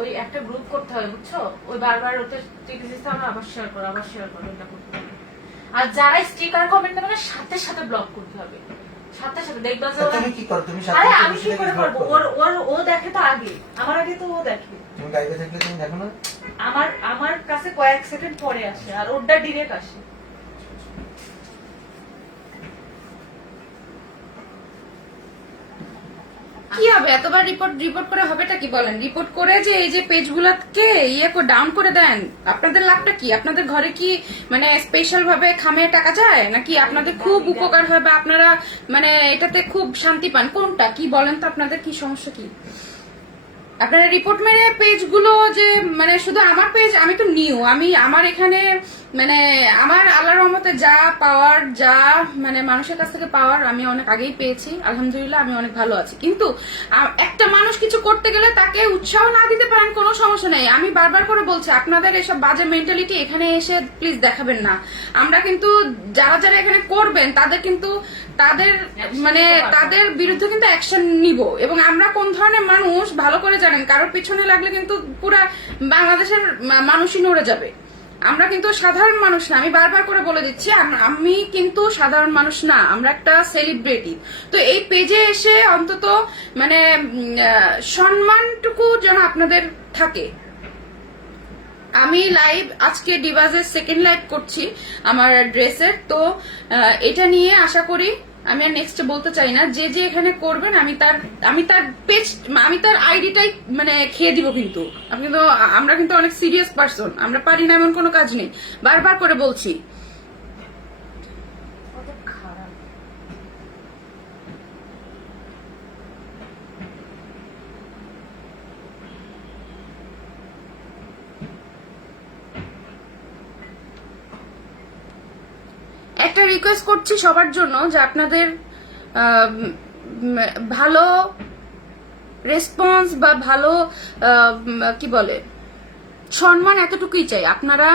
ওই একটা গ্রুপ করতে হবে বুঝছো, ওই বারবার ওতে স্টিকার আমরা আবার শেয়ার করো এটা করতে হবে। আর যারা স্টিকার কমেন্ট দেবে না সাথে সাথে ব্লক করতে হবে, সাথে সাথে দেখবা যে তুমি কি করো, তুমি সাথে আরে সাথে আমি কি করে করবো, ও দেখে তো আগে, আমার আগে তো ও দেখে। তুমি লাইভে থাকলে তুমি দেখো না, আমার কাছে কয়েক সেকেন্ড পরে আসে আর ওটা ডিরেক্ট আসে। কি হবে এতবার রিপোর্ট করে হবেটা কি বলেন? রিপোর্ট করে যে এই যে পেজগুলোকে ডাউন করে দেন, আপনাদের লাভটা কি? আপনাদের ঘরে কি মানে স্পেশাল ভাবে খামে টাকা যায় নাকি আপনাদের খুব উপকার হয় বা আপনারা মানে এটাতে খুব শান্তি পান? কোনটা কি বলেন তো, আপনাদের কি সমস্যা কি? আপনারা রিপোর্ট মেরে পেজগুলো যে মানে শুধু আমার পেজ, আমি তো নিউ, আমার এখানে মানে আমার আল্লাহর রহমতে যা পাওয়ার, যা মানে মানুষের কাছ থেকে পাওয়ার আমি অনেক আগেই পেয়েছি, আলহামদুলিল্লাহ আমি অনেক ভালো আছি। কিন্তু একটা মানুষ কিছু করতে গেলে তাকে উৎসাহ না দিতে পারেন কোনো সমস্যা নেই। আমি বারবার করে বলছি আপনাদের এসব বাজে মেন্টালিটি এখানে এসে প্লিজ দেখাবেন না। আমরা কিন্তু যারা যারা এখানে করবেন তাদের কিন্তু তাদের বিরুদ্ধে কিন্তু অ্যাকশন নিব, এবং আমরা কোন ধরনের মানুষ ভালো করে জানেন। কারোর পিছনে লাগলে কিন্তু পুরা বাংলাদেশের মানুষই নড়ে যাবে। আমরা কিন্তু সাধারণ মানুষ না, আমি বারবার করে বলে দিচ্ছি আমি কিন্তু সাধারণ মানুষ না, আমরা একটা সেলিব্রিটি। তো এই পেজে এসে অন্তত মানে সম্মানটুকু যেন আপনাদের থাকে। আমি লাইভ আজকে ডিভাইসের সেকেন্ড লাইভ করছি আমার ড্রেসের, তো এটা নিয়ে আশা করি আমি আর নেক্সট বলতে চাই না। যে যে এখানে করবেন আমি তার পেজ, আমি তার আইডিটাই মানে খেয়ে দিব। কিন্তু আমরা কিন্তু অনেক সিরিয়াস পারসন, আমরা পারি না এমন কোনো কাজ নেই, বারবার করে বলছি। একটা রিকোয়েস্ট করছি সবার জন্য যে আপনাদের ভালো রেসপন্স বা ভালো কি বলে সম্মান এতটুকুই চাই। আপনারা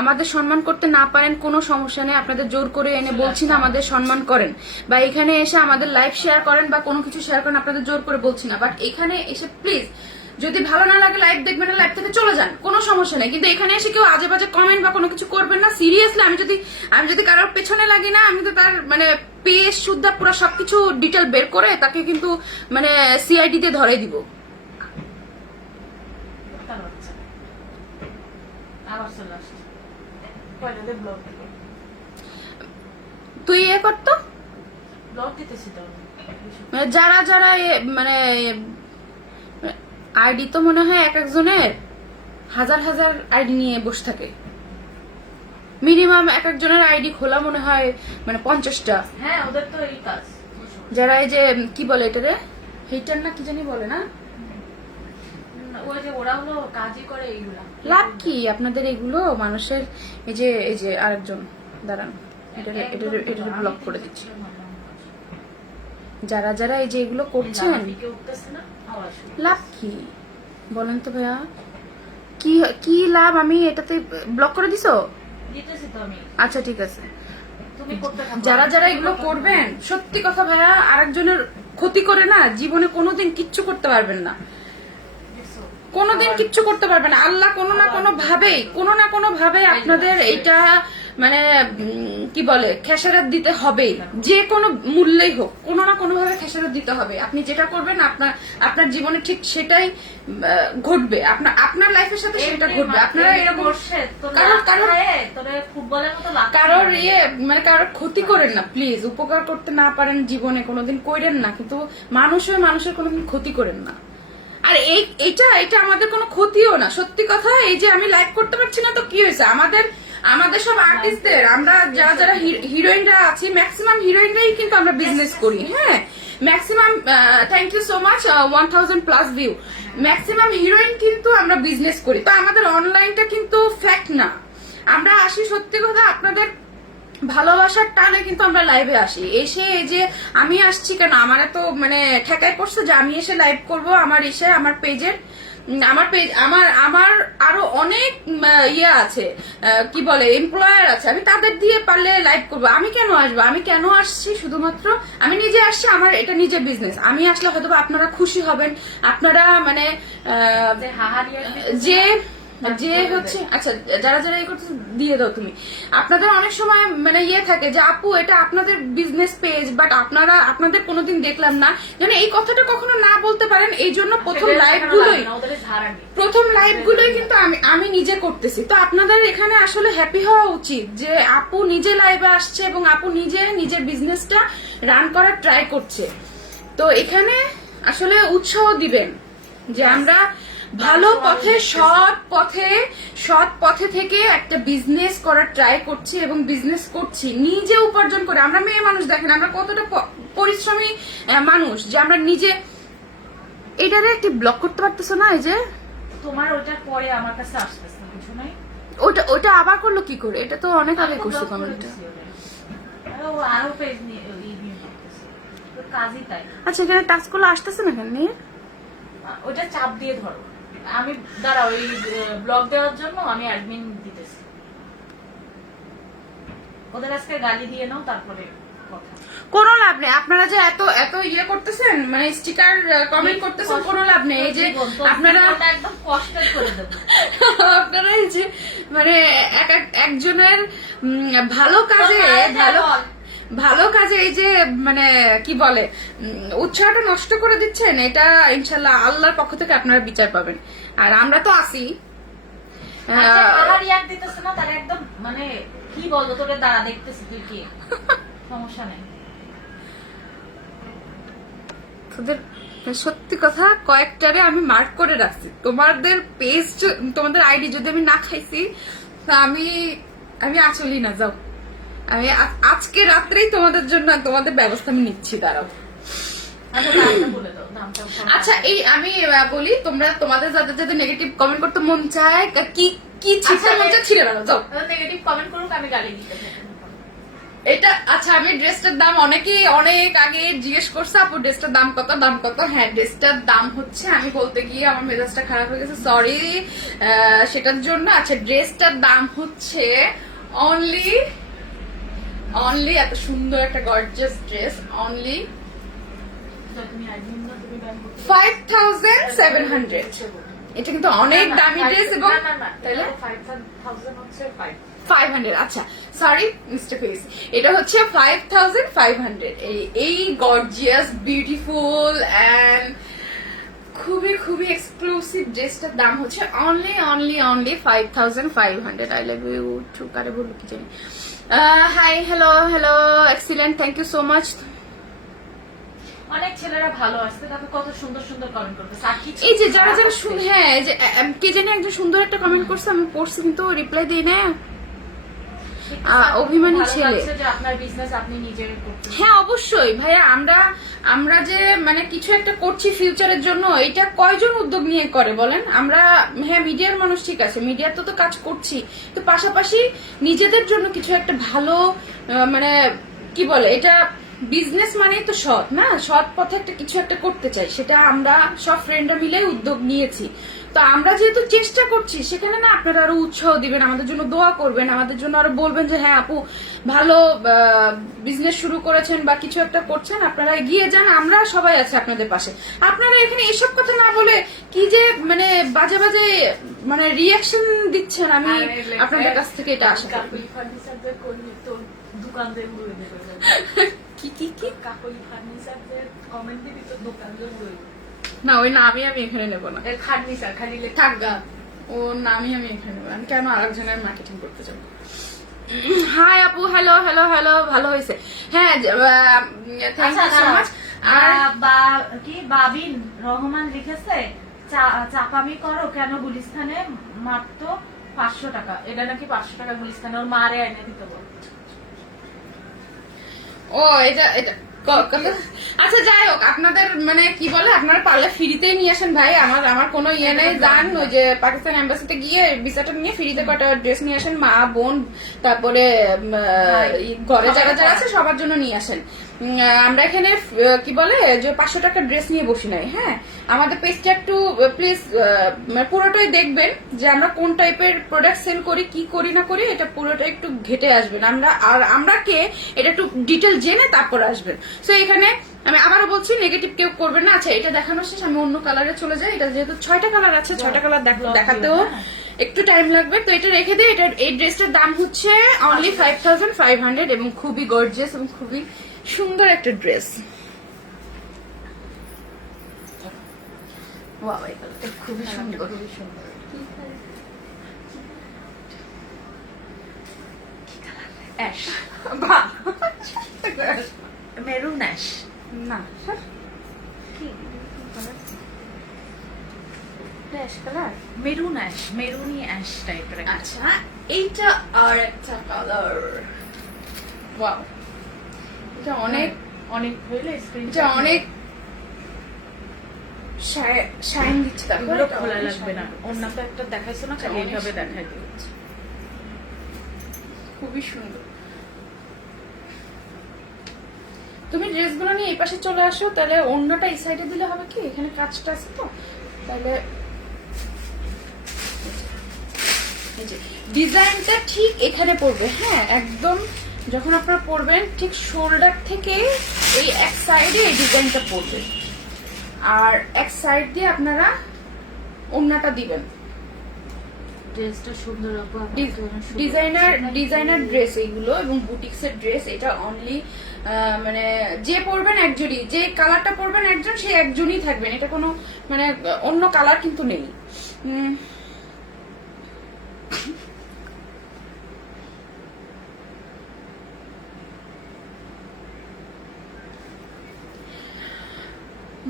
আমাদের সম্মান করতে না পারেন কোনো সমস্যা নেই, আপনাদের জোর করে এনে বলছি না আমাদের সম্মান করেন বা এখানে এসে আমাদের লাইভ শেয়ার করেন বা কোনো কিছু শেয়ার করেন, আপনাদের জোর করে বলছি না। বাট এখানে এসে প্লিজ যদি ভালো না লাগে লাইভ দেখবেন না, লাইভ থেকে চলে যান, কোনো সমস্যা নেই। কিন্তু এখানে এসে কেউ আজে বাজে কমেন্ট বা কোনো কিছু করবেন না। সিরিয়াসলি আমি যদি কারোর পেছনে লাগি না, আমি তো তার মানে পেজ সুদ্ধা পুরো সবকিছু ডিটেল বের করে তাকে কিন্তু মানে সিআইডি তে ধরে দিব। তুই করতো যারা যারা মানে আইডি তো মনে হয় এক একজনের হাজার হাজার আইডি নিয়ে বসে থাকে। মিনিমাম এক একজনের আইডি খোলা মনে হয় মানে 50টা। হ্যাঁ ওদের তো এই কাজ। যারা এই যে কি বলে এটারে হেটার না কি জানি বলে না, ওই যে ওরা হলো কাজই করে এইগুলা। লাভ কি আপনাদের এগুলো মানুষের? এই যে আরেকজন দাঁড়ান, এটা ব্লক করে দিচ্ছি। যারা যারা এই যে এগুলো করছেন লাভ কি বলেন তো ভাইয়া? কি লাভ? আমি এটাতে ব্লক করে দিছো? আচ্ছা ঠিক আছে। যারা যারা এগুলো করবেন সত্যি কথা ভাইয়া, আরেকজনের ক্ষতি করে না জীবনে কোনোদিন কিচ্ছু করতে পারবেন না, কোনোদিন কিচ্ছু করতে পারবে না। আল্লাহ কোনো না কোনো ভাবে আপনাদের এইটা মানে কি বলে খেসারত দিতে হবে, যে কোনো মূল্যেই হোক কোনো না কোনো ভাবে খেসারত দিতে হবে। আপনি যেটা করবেন আপনার জীবনে ঠিক সেটাই ঘটবে, আপনার লাইফের সাথে সেটা ঘটবে। আপনারা এরকম কারোর মানে কারোর ক্ষতি করেন না প্লিজ। উপকার করতে না পারেন জীবনে কোনোদিন করেন না, কিন্তু মানুষের কোনোদিন ক্ষতি করেন না। আর এটা আমাদের কোনো ক্ষতিও না, সত্যি কথা। এই যে আমি লাইভ করতে পারছি না তো কি হয়েছে? আমাদের সব আর্টিস্টদের, আমরা যারা যারা হিরোইনরা আছি ম্যাক্সিমাম হিরোইনরাই কিন্তু আমরা বিজনেস করি। হ্যাঁ maximum, thank you so much, 1000+ view. Maximum heroine কিন্তু আমরা বিজনেস করি, তো আমাদের অনলাইনটা কিন্তু ফ্যাক্ট না। আমরা আসি সত্যি কথা আপনাদের ভালোবাসার টানে কিন্তু আমরা লাইভে আসি। এসে এই যে আমি আসছি কেন, আমার তো মানে ঠেকায় পড়ছে যে আমি এসে লাইভ করব আমার পেজের। আমার পেজ আমার আরো অনেক ইয়ে আছে, কি বলে এমপ্লয়ার আছে, আমি তাদের দিয়ে পারলে লাইভ করবো। আমি কেন আসবো? আমি কেন আসছি? শুধুমাত্র আমি নিজে আসছি, আমার এটা নিজের বিজনেস। আমি আসলে হয়তো আপনারা খুশি হবেন, আপনারা মানে যে হাহারিয়া যে যে হচ্ছে, আচ্ছা যারা যারা এই করতে দিয়ে দাও তুমি। আপনাদের অনেক সময় মানে ইয়ে থাকে যে আপু এটা আপনাদের বিজনেস পেজ, বাট আপনারা আপনাদের কোনোদিন দেখলাম না, যেন এই কথাটা কখনো না বলতে পারেন। এই জন্য প্রথম লাইভ গুলোই কিন্তু আমি নিজে করতেছি। তো আপনাদের এখানে আসলে হ্যাপি হওয়া উচিত যে আপু নিজে লাইভে আসছে এবং আপু নিজে নিজের বিজনেসটা রান করার ট্রাই করছে। তো এখানে আসলে উৎসাহ দিবেন যে আমরা ভালো পথে, সৎ পথে থেকে একটা বিজনেস করার ট্রাই করছি এবং বিজনেস করছি নিজে উপার্জন করে। আমরা মেয়ে মানুষ, দেখেন আমরা কতটা পরিশ্রমী মানুষ যে আমরা নিজে এটারে একটি ব্লক করতে পারতেছো না। এই যে তোমার ওটার পরে আমার কাছে আসতেছে, বুঝো নাই? ওটা আবার করলো কি করে? এটা তো অনেক আগে করছে কমেন্টটা। আরো পেজ নিয়ে করতেছে, কাজই তাই। আচ্ছা এখানে টাচ করলে আসতেছে না কেন? ওটা চাপ দিয়ে ধরো। আমি দাঁড়াও, ওই ব্লগ দেওয়ার জন্য আমি অ্যাডমিন দিতেছি। ওদের আজকে গালি দিয়ে নাও, তারপরে কথা। কোনো লাভ নেই, আপনারা যে এত এত ইয়ে করতেছেন, মানে স্টিকার কমেন্ট করতেছেন, কোনো লাভ নেই। এই যে আপনারা একদম কষ্ট করে দেবো। আপনারা এই যে মানে একজনের ভালো কাজে ভালো কাজে এই যে মানে কি বলে উৎসাহটা নষ্ট করে দিচ্ছেন, এটা ইনশাল্লাহ আল্লাহর পক্ষ থেকে আপনারা বিচার পাবেন। আর আমরা তো আসি দিতেছে না, তার একদম মানে কি বলবো, তোকে দাঁড়া দেখতেছি তুই কি, সমস্যা নেই। তোদের সত্যি কথা কয়েকটারে আমি মার্ক করে রাখছি। তোমাদের পেজ, তোমাদের আইডি যদি আমি না খাইছি তা আমি আচলি না। যাও, আমি আজকে রাত্রেই তোমাদের জন্য তোমাদের ব্যবস্থা আমি নিচ্ছি। দাঁড়াও। আচ্ছা এই আমি বলি, তোমরা তোমাদের যাদের যাদের নেগেটিভ কমেন্ট করতে মন চায়, কি কি ছিঁড়তে মন চায় ছিঁড়ে বেড়াও। যাও, নেগেটিভ কমেন্ট করুক, আমি গালি দিতে। এটা আচ্ছা, আমি ড্রেসটার দাম অনেকেই অনেক আগে জিজ্ঞেস করছে আপু ড্রেসটার দাম কত, দাম কত। হ্যাঁ ড্রেসটার দাম হচ্ছে, আমি বলতে গিয়ে আমার মেজাজটা খারাপ হয়ে গেছে, সরি সেটার জন্য। আচ্ছা ড্রেসটার দাম হচ্ছে অনলি এত সুন্দর একটা গর্জিয়াস ড্রেস, অনলি 5700। এটা কিন্তু অনেক দামি ড্রেস এবং 500। আচ্ছা সরি মিস্টেক হয়ে গেছে, এটা হচ্ছে 5500। এই গর্জিয়াস বিউটিফুল এন্ড খুবই খুবই এক্সক্লুসিভ ড্রেসটার দাম হচ্ছে only 5500। I love you too, কারে বলবো কি জানি। Hi hello excellent, thank you so much. অনেক ছেলেরা ভালো আসছে, তাকে কত সুন্দর সুন্দর কমেন্ট করবে। এই যে যারা যারা হ্যাঁ যে কে জানি একজন সুন্দর একটা কমেন্ট করছে, আমি পড়ছি কিন্তু রিপ্লাই দিই না। অভিমানী ছেলে। হ্যাঁ অবশ্যই ভাইয়া, আমরা যে মানে কিছু একটা করছি ফিউচারের জন্য, এটা কয়জন উদ্যোগ নিয়ে করে বলেন? আমরা হ্যাঁ মিডিয়ার মানুষ, ঠিক আছে মিডিয়ার তো কাজ করছি, তো পাশাপাশি নিজেদের জন্য কিছু একটা ভালো মানে কি বলে এটা বিজনেস মানেই তো সৎ না, সৎ পথে একটা কিছু একটা করতে চাই, সেটা আমরা সব ফ্রেন্ডরা মিলে উদ্যোগ নিয়েছি। তো আমরা যেহেতু চেষ্টা করছি, সেখানে না আপনারা আরো উৎসাহ দিবেন, আমাদের জন্য দোয়া করবেন, আমাদের জন্য আরো বলবেন যে হ্যাঁ আপু ভালো বিজনেস শুরু করেছেন বা কিছু একটা করছেন, আপনারা এগিয়ে যান, আমরা সবাই আছি আপনাদের পাশে। আপনারা এখানে এসব কথা না বলে কি যে মানে বাজে বাজে মানে রিয়াকশন দিচ্ছেন, আমি আপনাদের কাছ থেকে এটা আশা করি। না ওই নামই আমি এখানে নেবো না, থাকগা ও নামই আমি এখানে নেবো। আমি কেন আরেকজনের মার্কেটিং করতে যাবো? হাই আপু, হ্যালো ভালো হয়েছে। হ্যাঁ থ্যাংক ইউ সো মাচ। আর কি বাবিন রহমান লিখেছে, চাপামি করো কেন গুলিস্তানে মাত্র 500 টাকা। এটা নাকি 500 টাকা গুলিস্তানে ওর মারে এনে দিতে বল। ও এটা আচ্ছা যাই হোক, আপনাদের মানে কি বলে আপনারা পারলে ফ্রিতেই নিয়ে আসেন ভাই, আমার কোনো ইয়ে নেই। যান ওই যে পাকিস্তান এম্বাসিতে গিয়ে ভিসাটা নিয়ে ফ্রিতে কটা ড্রেস নিয়ে আসেন, মা বোন তারপরে ঘরে যারা যারা আছে সবার জন্য নিয়ে আসেন। আমরা এখানে কি বলে যে 500 টাকা ড্রেস নিয়ে বসি নাই। হ্যাঁ, আমাদের পেজটা একটু প্লিজ পুরোটাই দেখবেন যে আমরা কোন টাইপের প্রোডাক্ট সেল করি, কি করি না করি, এটা পুরোটা একটু ঘেটে আসবেন। আমরা কে এটা একটু ডিটেল জেনে তারপর আসবেন। সো এখানে আমি আবারও বলছি, নেগেটিভ কেউ করবেন না। আচ্ছা, এটা দেখানো শেষ, আমি অন্য কালারে চলে যাই। এটা যেহেতু 6টা কালার আছে, 6টা কালার দেখাতেও একটু টাইম লাগবে, তো এটা রেখে দিই। এই ড্রেসটার দাম হচ্ছে অনলি 5500 এবং খুবই গর্জিয়াস এবং খুবই সুন্দর একটা ড্রেস। খুবই সুন্দর, খুবই সুন্দর। অ্যাশ, বাহ, মেরুন অ্যাশ না কি অ্যাশ কালার, মেরুন অ্যাশ, মেরুনি অ্যাশ টাইপের। আচ্ছা, এইটা আর একটা কালার। ওয়াও, এটা অনেক অনেক হইলে এটা অনেক শাইন দিচ্ছে। তারপরে এগুলো খোলা লাগবে না, অন্য তো একটা দেখাইছো না, খালি এইভাবে দেখাই দিচ্ছি। খুবই সুন্দর। তুমি ড্রেসগুলো নিয়ে এই পাশে চলে আসো, তাহলে অন্যটা এই সাইডে দিলে হবে কি, এখানে কাজটা আছে তো, তাহলে ডিজাইনটা ঠিক এখানে পড়বে। হ্যাঁ, একদম যখন আপনারা পরবেন ঠিক শোল্ডার থেকে এই এক সাইডে এই ডিজাইনটা পড়বে, আর এক সাইড দিয়ে আপনারা ওড়নাটা দিবেন। ড্রেসটা সুন্দর, ডিজাইনার ড্রেস এইগুলো এবং বুটিক্সের ড্রেস। এটা অনলি মানে যে পরবেন একজনই, যে কালারটা পরবেন একজন, সে একজনই থাকবেন। এটা কোনো মানে অন্য কালার কিন্তু নেই।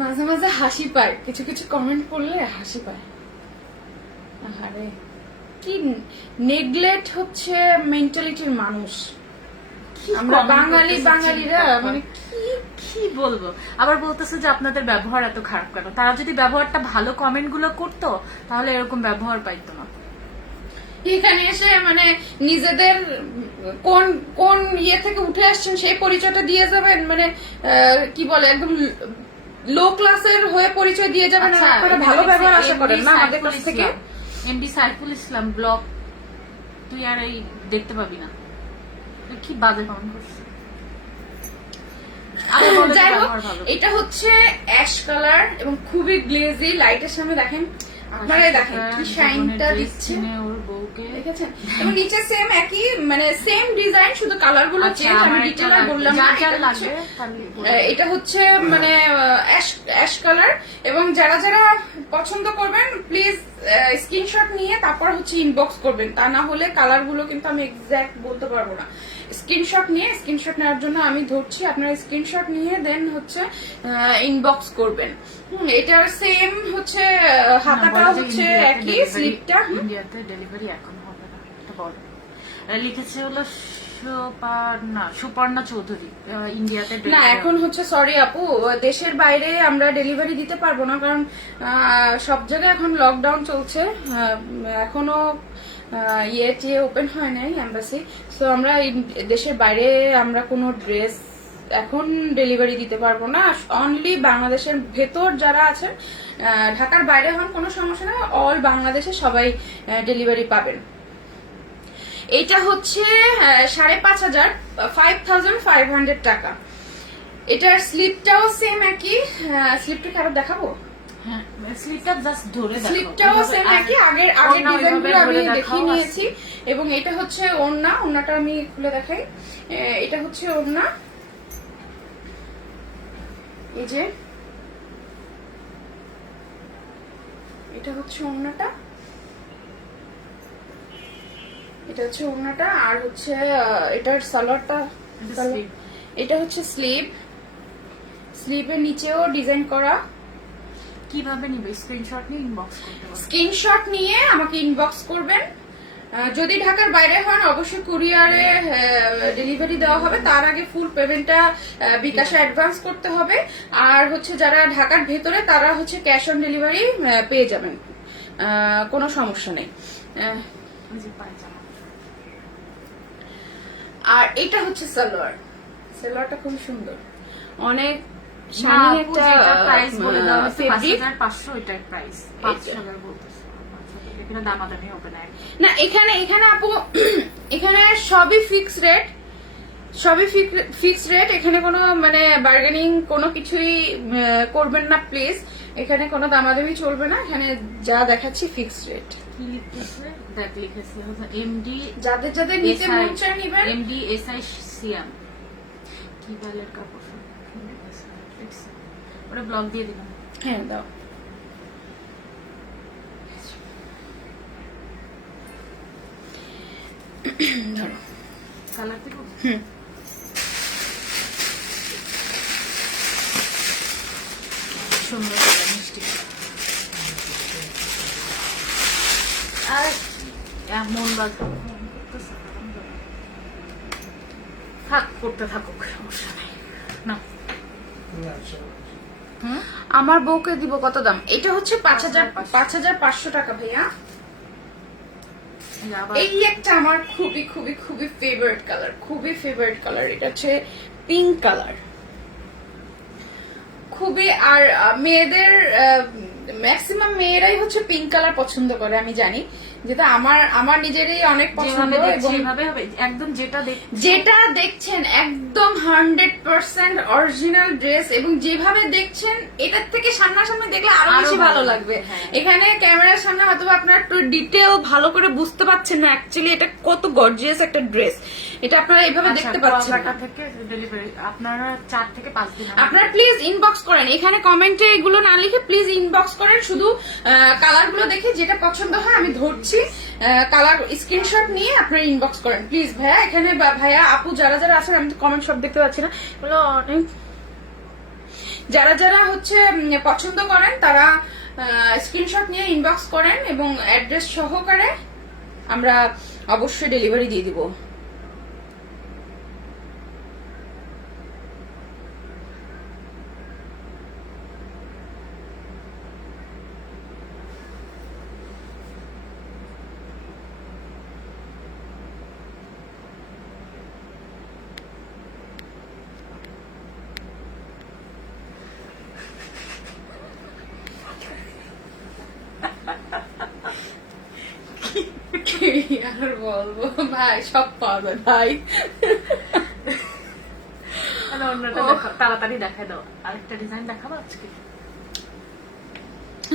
মাঝে মাঝে হাসি পায়, কিছু কিছু কমেন্ট করলে হাসি পায়। আরে কি নেগলেক্ট হচ্ছে মেন্টালিটির মানুষ আমরা বাঙালিরা, মানে কি বলবো। আবার বলতেছে যে আপনাদের ব্যবহার এত খারাপ কেন। তারা যদি ব্যবহারটা ভালো কমেন্ট গুলো করতো তাহলে এরকম ব্যবহার পাইতো না। এখানে এসে মানে নিজেদের কোন কোন ইয়ে থেকে উঠে আসছেন সেই পরিচয়টা দিয়ে যাবেন, মানে কি বলে একদম লো ক্লাসের হয়ে পরিচয় দিয়ে যাবেন। আপনারা ভালো ব্যবহার আশা করেন না আমাদের কাছ থেকে। এমডি সাইফুল ইসলাম ব্লগ, তুই আর এই দেখতে পাবি না। কি বাজে কমেন্ট করছিস। যাই হোক, এটা হচ্ছে অ্যাশ কালার এবং খুবই গ্লেজি। লাইটের সামনে দেখেন, আপনারাই দেখেন কি শাইনটা দিচ্ছে, ওর বউকে দেখেছেন। এবং নিচে সেম একই মানে সেম ডিজাইন, শুধু কালার গুলো চেঞ্জ। আমি ডিটেইল আর বললাম না। এটা হচ্ছে মানে অ্যাশ কালার। এবং যারা যারা পছন্দ করবেন প্লিজ স্ক্রিনশট নিয়ে তারপর হচ্ছে ইনবক্স করবেন, তা না হলে কালার গুলো কিন্তু আমি এক্সাক্ট বলতে পারবো না। স্ক্রিনশট নেওয়ার জন্য আমি ধরছি, আপনারা স্ক্রিনশট নিয়ে দেন হচ্ছে ইনবক্স করবেন। এটার সেম হচ্ছে হাতাটা হচ্ছে একই, স্লিপটা। ইন্ডিয়াতে ডেলিভারি এখন হবে না, এটা বল। লিখেছে হলো সুপর্ণা চৌধুরী, ইন্ডিয়াতে না এখন হচ্ছে সরি আপু, দেশের বাইরে আমরা ডেলিভারি দিতে পারবো না, কারণ সব জায়গায় এখন লকডাউন চলছে, এখনো ইয়ে ওপেন হয় নাই এম্বাসি। সো আমরা দেশের বাইরে আমরা কোনো ড্রেস এখন ডেলিভারি দিতে পারবো না। অনলি বাংলাদেশের ভেতর যারা আছেন, ঢাকার বাইরে হন কোনো সমস্যা না, অল বাংলাদেশে সবাই ডেলিভারি পাবেন। এটা হচ্ছে 5500 টাকা। এটার স্লিপটাও সেম একই। স্লিপটা কারো দেখাবো? স্লিপটাও সেম একই, আগের ডিজাইনগুলো আমি দেখিয়ে নিয়েছি। এবং এটা হচ্ছে ওড়নাটা আমি খুলে দেখাই। এটা হচ্ছে ওড়না, এই যে এটা হচ্ছে ওড়নাটা, আর হচ্ছে এটার সালোয়ারটা, এটা হচ্ছে স্লিপের নিচেও ডিজাইন করা। কিভাবে নিবে? স্ক্রিনশট নিয়ে ইনবক্স করতে হবে। স্ক্রিনশট নিয়ে আমাকে ইনবক্স করবেন। যদি ঢাকার বাইরে হন অবশ্যই কুরিয়ারে ডেলিভারি দেওয়া হবে, তার আগে ফুল পেমেন্টটা বিকাশে অ্যাডভান্স করতে হবে। আর হচ্ছে যারা ঢাকার ভেতরে তারা হচ্ছে ক্যাশ অন ডেলিভারি পেয়ে যাবেন, কোনো সমস্যা নেই। আর এটা হচ্ছে সালোয়ারটা খুব সুন্দর। অনেক না, শাইনি আপু, একটা যেটা price বলে দেওয়া হয়েছে ফেব্রিক। 5,500, এটার price 5,000 বলতেছে। এখানে দামাদামি হবে না। না এখানে আপু এখানে সবই ফিক্স রেট, সবই ফিক্স রেট। এখানে কোনো মানে বার্গেনিং কোনো কিছুই করবেন না প্লিজ। এখানে কোনো দামাদামি চলবে না, এখানে যা দেখাচ্ছি ফিক্স রেট। কি লিখতেছে? দেখ, লিখেছে এমডি, যাদের যাদের নিতে মন চায় নিবেন। এমডি এসআই সিয়াম। কি বালের কাপড়, ওটা ব্লগ দিয়ে দিলাম। হ্যাঁ দাও। ধরো কালার দিব। সুন্দর কালার, মিষ্টি আর মন বাজবে। থাক, করতে থাকুক, সমস্যা নাই। না, তুমি আসো। আমার বউকে দিব কত দাম? এটা হচ্ছে 5,500 টাকা ভাইয়া। আবার এই একটা আমার খুবই খুবই খুবই ফেভারিট কালার, খুবই ফেভারিট কালার। এটা হচ্ছে পিঙ্ক কালার, খুবই। আর মেয়েদের ম্যাক্সিমাম মেয়েরাই হচ্ছে পিঙ্ক কালার পছন্দ করে, আমি জানি, যেটা আমার নিজেরই অনেক পছন্দ। যেভাবে এবং যেভাবে হবে একদম যেটা দেখছেন একদম 100% অরিজিনাল ড্রেস, এবং যেভাবে দেখছেন এটার থেকে সামনাসামনি দেখলে আরো আরো বেশি ভালো ভালো লাগবে। লাগবে। হ্যাঁ। এখানে ক্যামেরার সামনে হয়তো আপনারা একটু ডিটেল ভালো করে বুঝতে পারছেন না অ্যাকচুয়ালি এটা কত গর্জিয়াস একটা ড্রেস। এটা আপনারা এইভাবে দেখতে পাচ্ছেন না। থেকে ডেলিভারি আপনারা 4 থেকে 5 দিন। আপনারা প্লিজ ইনবক্স করেন, এখানে কমেন্টে এগুলো না লিখে প্লিজ ইনবক্স করেন। শুধু কালার গুলো দেখে যেটা পছন্দ হয় আমি ধরছি, কালার স্ক্রিনশট নিয়ে আপনারা ইনবক্স করেন প্লিজ। ভাইয়া এখানে ভাইয়া আপু যারা যারা আছেন, আমি তো কমেন্ট সব দেখতে পাচ্ছি না, এগুলো অনেক। যারা যারা হচ্ছে পছন্দ করেন তারা স্ক্রিনশট নিয়ে ইনবক্স করেন এবং অ্যাড্রেস সহকারে আমরা অবশ্যই ডেলিভারি দিয়ে দিব। কি আর বলবো ভাই, সব পাবে ভাই। অন্যটা দেখো, তাড়াতাড়ি দেখাই দাও। আরেকটা ডিজাইন দেখাবো আজকে?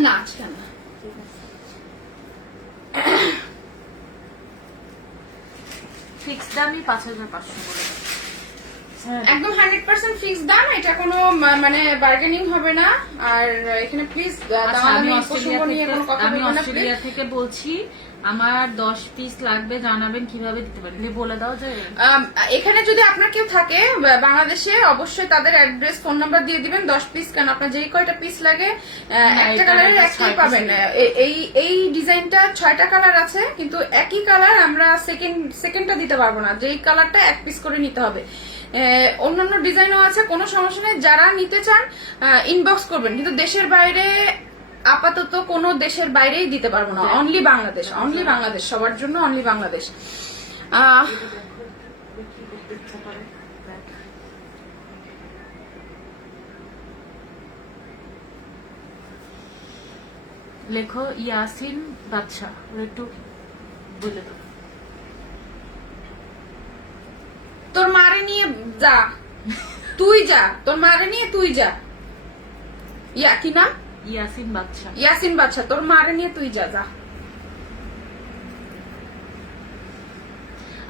না আজকে না, ফিক্স দামই 5,500 বলে দাও। একদম 100% ফিক্স দাম। এটা কোনো মানে বার্গেনিং হবে না। আর এখানে প্লিজ আচ্ছা, আমি প্রসঙ্গ নিয়ে কোনো কথা বলবেন না অস্ট্রেলিয়া প্লিজ। থেকে বলছি, আমার 10 পিস লাগবে, জানাবেন কিভাবে দিতে পারি। বলে দাও যে এখানে যদি আপনার কেউ থাকে বাংলাদেশে, অবশ্যই তাদের অ্যাড্রেস ফোন নাম্বার দিয়ে দিবেন। 10 পিস কেন, আপনার যেই কয়টা পিস লাগে একটা কালারের একটাই পাবেন। এই ডিজাইনটা 6টা কালার আছে, কিন্তু একই কালার আমরা সেকেন্ডটা দিতে পারবো না, যেই কালারটা এক পিস করে নিতে হবে। অন্যান্য ডিজাইনও আছে, কোনো সমস্যা নেই। যারা নিতে চান ইনবক্স করবেন, কিন্তু দেশের বাইরে আপাতত কোনো দেশের বাইরেই দিতে পারবো না। অনলি বাংলাদেশ, অনলি বাংলাদেশ, সবার জন্য অনলি বাংলাদেশ। লেখো ইয়াসিন বাদশা, একটু বলে দাও। তোর মারে নিয়ে যা, তুই যা, তোর মারে নিয়ে তুই যা। ইয়া কি নাম? ইয়াসিন বাদশা। ইয়াসিন বাদশা, তোর মারে নিয়ে তুই যা যা।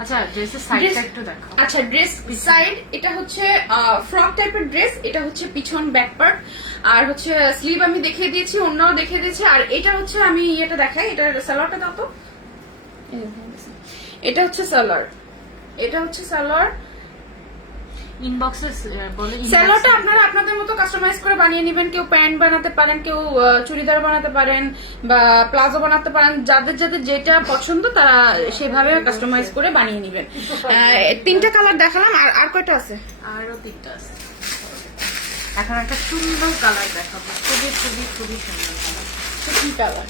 আচ্ছা, ড্রেসের সাইডটা একটু দেখাও। আচ্ছা, ড্রেস সাইড এটা হচ্ছে ফ্রক টাইপের ড্রেস। এটা হচ্ছে পিছন ব্যাক পার্ট, আর হচ্ছে স্লিভ আমি দেখিয়ে দিয়েছি, অন্যও দেখিয়ে দিয়েছি। আর এটা হচ্ছে আমি এটা দেখাই, এটা সালোয়ারটা দাও তো। এটা হচ্ছে সালোয়ার, এটা হচ্ছে সালোয়ার। ইনবক্সে বলে, সালোয়ারটা আপনারা আপনাদের মতো কাস্টমাইজ করে বানিয়ে নেবেন। কেউ প্যান্ট বানাতে পারেন, কেউ চুড়িদার বানাতে পারেন, বা প্লাজো বানাতে পারেন। যাদের যাদের যেটা পছন্দ তারা সেভাবে কাস্টমাইজ করে বানিয়ে নেবেন। 3টা কালার দেখালাম, আর কয়টা আছে? আরো 3টা আছে। এখন একটা সুন্দর কালার দেখাবো, খুবই খুবই খুবই সুন্দর কালার। কি কালার?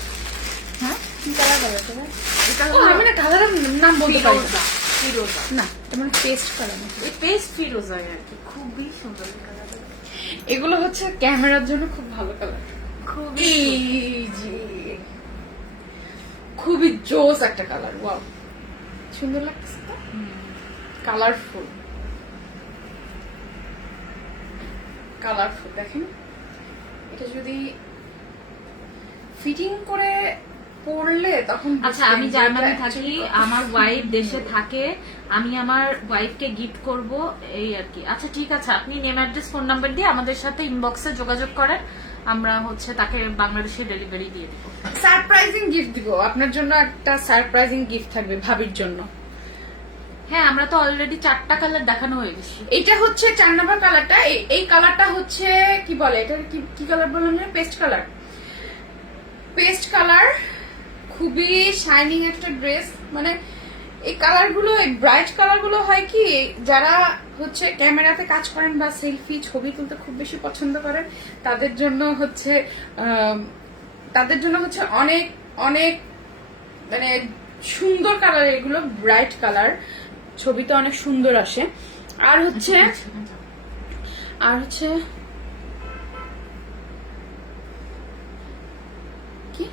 হ্যাঁ, কি কালার বলে তোমরা? এটা আমি না কালারের নাম বলতে পারি না। ফিরোজা। না, এটা মানে পেস্ট কালার। এই পেস্ট ফিরোজা আর কি, খুবই সুন্দর কালার। এগুলো হচ্ছে ক্যামেরার জন্য খুব ভালো কালার। খুবই খুবই জোস একটা কালার। ওয়াও, সুন্দর লাগতেছে তো, কালারফুল কালারফুল। দেখেন এটা যদি ফিটিং করে পরলে তখন আচ্ছা, আমি জার্মানি থাকি, আমার ওয়াইফ দেশে থাকে, আমি আমার ওয়াইফকে গিফট করব এই আর কি। আচ্ছা ঠিক আছে, আপনি নেম অ্যাড্রেস ফোন নাম্বার দিয়ে আমাদের সাথে ইনবক্সে যোগাযোগ করেন, আমরা হচ্ছে তাকে বাংলাদেশে ডেলিভারি দিয়ে দিব। সারপ্রাইজিং গিফট দিব আপনার জন্য, একটা সারপ্রাইজিং গিফট থাকবে ভাবির জন্য। হ্যাঁ, আমরা তো অলরেডি 4টা কালার দেখানো হয়ে গেছে। এটা হচ্ছে 4 নাম্বার কালারটা। এই কালারটা হচ্ছে কি বলে, এটা কি কালার বললাম, পেস্ট কালার। পেস্ট কালার, খুবই শাইনিং একটা ড্রেস। মানে এই কালারগুলো, এই ব্রাইট কালারগুলো হয় কি, যারা হচ্ছে ক্যামেরাতে কাজ করেন বা সেলফি ছবি তুলতে খুব বেশি পছন্দ করেন, তাদের জন্য হচ্ছে অনেক অনেক মানে সুন্দর কালার এগুলো, ব্রাইট কালার, ছবিতে অনেক সুন্দর আসে। আর হচ্ছে কি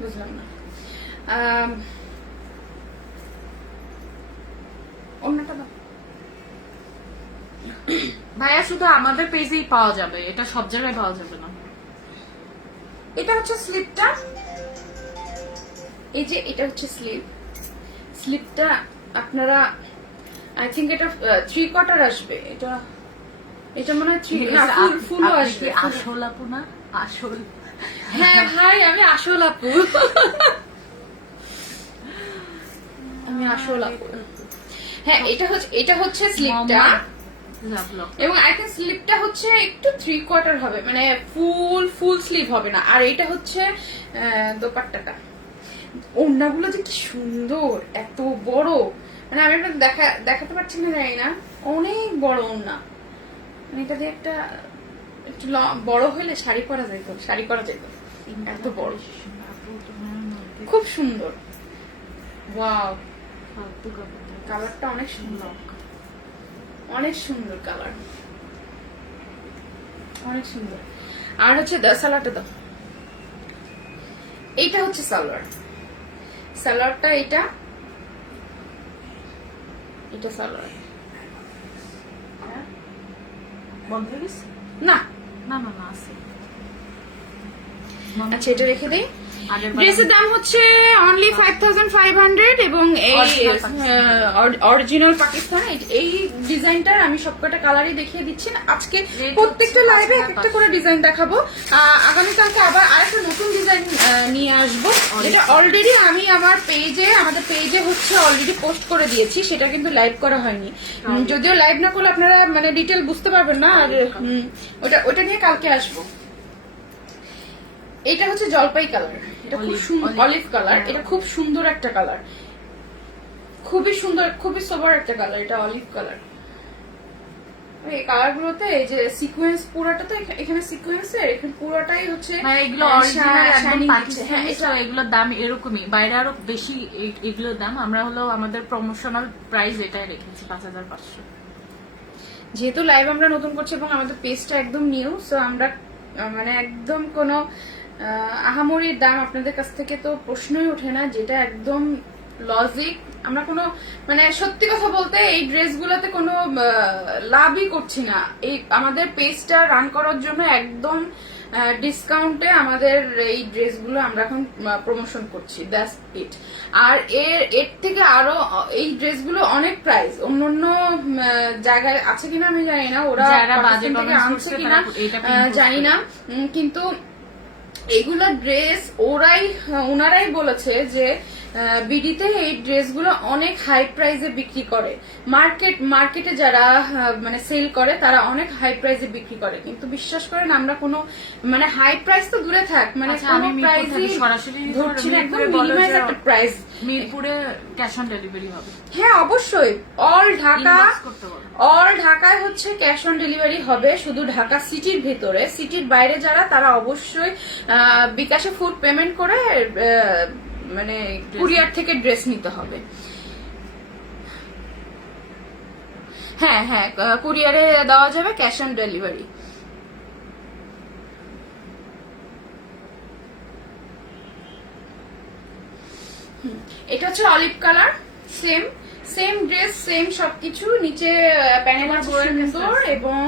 বুঝলাম না, অন্যটা দাও। ভাইয়া শুধু আমাদের পেজেই পাওয়া যাবে, এটা সব জায়গায় পাওয়া যাবে না। এটা হচ্ছে স্লিপটা, এই যে এটা হচ্ছে স্লিপটা আপনারা আই থিঙ্ক এটা 3/4 আসবে। এটা মনে হয় ফুলও আসবে। আসল আপু না, আসল। হ্যাঁ ভাই, আমি আসল আপু। আমি আসল আপু। হ্যাঁ, এটা হচ্ছে স্লিপটা, এবং আই থিঙ্ক স্লিপটা হচ্ছে একটু 3/4 হবে, মানে ফুল স্লিভ হবে না। আর এটা হচ্ছে দোপাট্টাটা। ওড়নাগুলো যে কি সুন্দর, এত বড়, মানে আমি এটা দেখাতে পারছি না, জানি না, অনেক বড় ওড়না। এটা দিয়ে একটু বড় হলে শাড়ি পরা যাইত, এত বড়, খুব সুন্দর। ওয়াও, কালারটা অনেক সুন্দর, অনেক সুন্দর কালার, অনেক সুন্দর। আর হচ্ছে সালোয়ারটা দাও। এইটা হচ্ছে সালোয়ারটা, এটা সালোয়ার বন্ধ হয়ে গেছে? না, না না না, আছে। আচ্ছা, এটা রেখে দেই। ড্রেসের দাম হচ্ছে অনলি 5500, এবং এই অরিজিনাল পাকিস্তান। এই ডিজাইনটার আমি সবকটা কালারই দেখিয়ে দিচ্ছি না, আজকে প্রত্যেকটা লাইভে একটা করে ডিজাইন দেখাবো। আগামীকালকে আবার আরেকটা নতুন ডিজাইন নিয়ে আসবো, যেটা অলরেডি আমি আমাদের পেজে হচ্ছে অলরেডি পোস্ট করে দিয়েছি, সেটা কিন্তু লাইভ করা হয়নি। যদিও লাইভ না করলে আপনারা মানে ডিটেল বুঝতে পারবেন না। আর ওটা নিয়ে কালকে আসবো। এটা হচ্ছে জলপাই কালার, এটা খুব সুন্দর, অলিভ কালার। এটা খুব সুন্দর একটা কালার, খুবই সুন্দর, খুবই সোবার একটা কালার। এটা অলিভ কালার। এই কালার গুলোতে এই যে সিকোয়েন্স, পুরোটা তো এখানে সিকোয়েন্সের, এখানে পুরোটাই হচ্ছে এগুলো অরিজিনাল একদম পাকিস্তানি। এগুলোর দাম এরকমই, বাইরে আরো বেশি এগুলোর দাম। আমরা হলো আমাদের প্রমোশনাল প্রাইস এটাই রেখেছি 5500। যেহেতু লাইভ আমরা নতুন করছি এবং আমাদের পেজটা একদম নিউ, সো আমরা মানে একদম কোনো আহামরির দাম আপনাদের কাছ থেকে তো প্রশ্নই ওঠে না, যেটা একদম লজিক। আমরা কোনো মানে সত্যি কথা বলতে এই ড্রেসগুলোতে কোনো লাভই করছি না। এই আমাদের পেজটা রান করার জন্য একদম ডিসকাউন্টে আমাদের এই ড্রেসগুলো আমরা এখন প্রমোশন করছি, দ্যাটস ইট। আর এর থেকে আরো এই ড্রেসগুলো অনেক প্রাইস অন্য জায়গায় আছে কিনা আমি জানি না, ওরা পাকিস্তান থেকে আনছে কিনা জানি না, কিন্তু এইগুলো ড্রেস ওনারাই বলেছে যে বিডিতে এই ড্রেসগুলো অনেক হাই প্রাইসে বিক্রি করে। মার্কেটে যারা মানে সেল করে তারা অনেক হাই প্রাইসে বিক্রি করে, কিন্তু বিশ্বাস করেন আমরা কোনো মানে হাই প্রাইস তো দূরে থাক, মানে কোনো প্রাইসই ধরছি না, একদম মিনিমাইজ একটা প্রাইস। মিরপুরে ক্যাশ অন ডেলিভারি হবে? হ্যাঁ অবশ্যই, অল ঢাকায় হচ্ছে ক্যাশ অন ডেলিভারি হবে, শুধু ঢাকা সিটির ভেতরে। সিটির বাইরে যারা, তারা অবশ্যই বিকাশে ফুড পেমেন্ট করে মানে কুরিয়ার থেকে ড্রেস নিতে হবে। হ্যাঁ, কুরিয়ারে দেওয়া যাবে ক্যাশ অন ডেলিভারি। এটা হচ্ছে olive colour, same same dress, same সবকিছু। নিচে প্যানেল আছে সুন্দর, এবং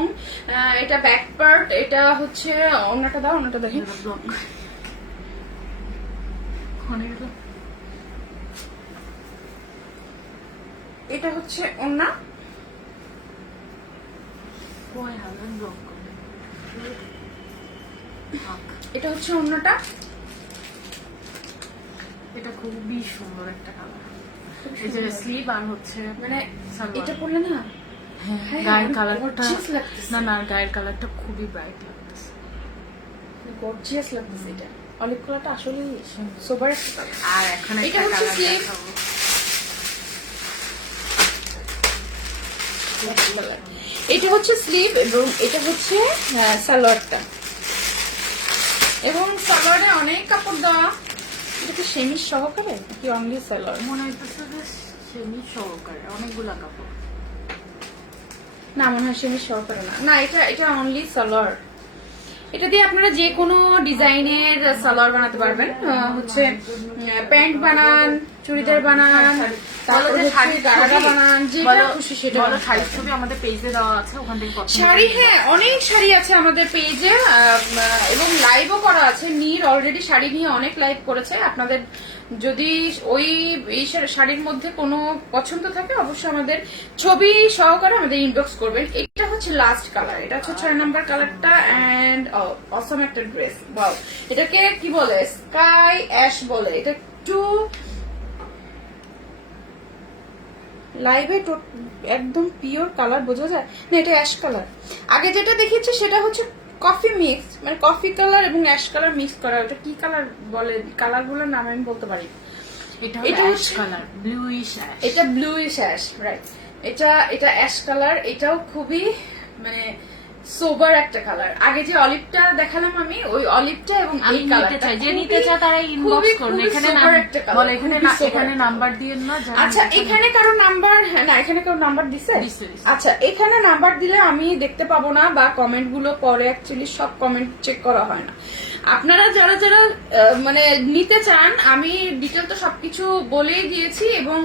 এটা ব্যাক পার্ট। এটা হচ্ছে ওনাটা দাও, ওনাটা দেখি। এটা হচ্ছে ওনা, এটা হচ্ছে ওনাটা। এটা খুবই সুন্দর একটা কালার, এই যে স্লিভ আর হচ্ছে মানে সালোয়ার। এটা পরলে না হ্যাঁ, গায়ের অনেক কালারটা gorgeous লাগতেছে। না গায়ের কালারটা খুবই ব্রাইট লাগতেছে। গর্জিয়াস লাগতেছে। এটা অলিভ কালারটা আসলে সোবার একটা কালার। আর এখন এটা একটা হচ্ছে কালার sleeve। দেখাবো। এটা হচ্ছে স্লিভ, এবং এটা হচ্ছে সালোয়ারটা। এবং সালোয়ারে অনেক কাপড় দেওয়া। এটা কি সেমিস সহকারে নাকি অনলি সালোয়ার? মনে হইতেছে যে সেমি সহকারে অনেকগুলা কাপড়। না, মনে হয় সেমিস সহকারে না। না, এটা অনলি সালোয়ার। এটা দিয়ে আপনারা যে কোনো ডিজাইনের সালোয়ার বানাতে পারবেন। হচ্ছে প্যান্ট বানান, চুড়িদার বানান, তারপর হচ্ছে গাড়া বানান, যেটা খুশি সেটা বলো। বানাতে শাড়ির পারবেন। ছবি আমাদের পেজে দেওয়া আছে, ওখান থেকে পছন্দ শাড়ি, করে হ্যাঁ অনেক শাড়ি আছে আমাদের পেজে, এবং লাইভও করা আছে। নীর অলরেডি শাড়ি নিয়ে অনেক লাইভ করেছে। আপনাদের যদি ওই এই শাড়ির মধ্যে কোনো পছন্দ থাকে অবশ্যই আমাদের ছবি সহকারে আমাদের ইনবক্স করবেন। এটা হচ্ছে লাস্ট কালার, এটা হচ্ছে 6 নাম্বার কালারটা। এন্ড অসম একটা ড্রেস, ওয়াও। এটাকে কি বলে? স্কাই অ্যাশ বলে। এটা একটু লাইভে একদম পিওর কালার বোঝা যায় না, এটা অ্যাশ কালার। আগে যেটা দেখিয়েছি সেটা হচ্ছে কফি মিক্স, মানে কফি কালার এবং অ্যাশ কালার মিক্স করা। ওটা কি কালার বলে? কালার গুলোর নাম আমি বলতে পারি। এটা হচ্ছে কালার ব্লুইশ অ্যাশ। এটা ব্লুইশ অ্যাশ, রাইট। এটা অ্যাশ কালার। এটাও খুবই মানে সোবার একটা কালার। আগে যে অলিভটা দেখালাম আমি, ওই অলিভটা এবং আমি এই নিতে কালারটা চাই, যে নিতে চায় তারা ইনবক্স করুন। এখানে বলো, এখানে নাম্বার দিয়েন না। আচ্ছা, এখানে কারো নাম্বার? না, এখানে কারো নাম্বার দিছে? আচ্ছা, এখানে নাম্বার দিলে আমি দেখতে পাবো না, বা কমেন্ট গুলো পরে অ্যাকচুয়ালি সব কমেন্ট চেক করা হয় না। আপনারা যারা যারা মানে নিতে চান, আমি ডিটেল তো সবকিছু বলেই দিয়েছি, এবং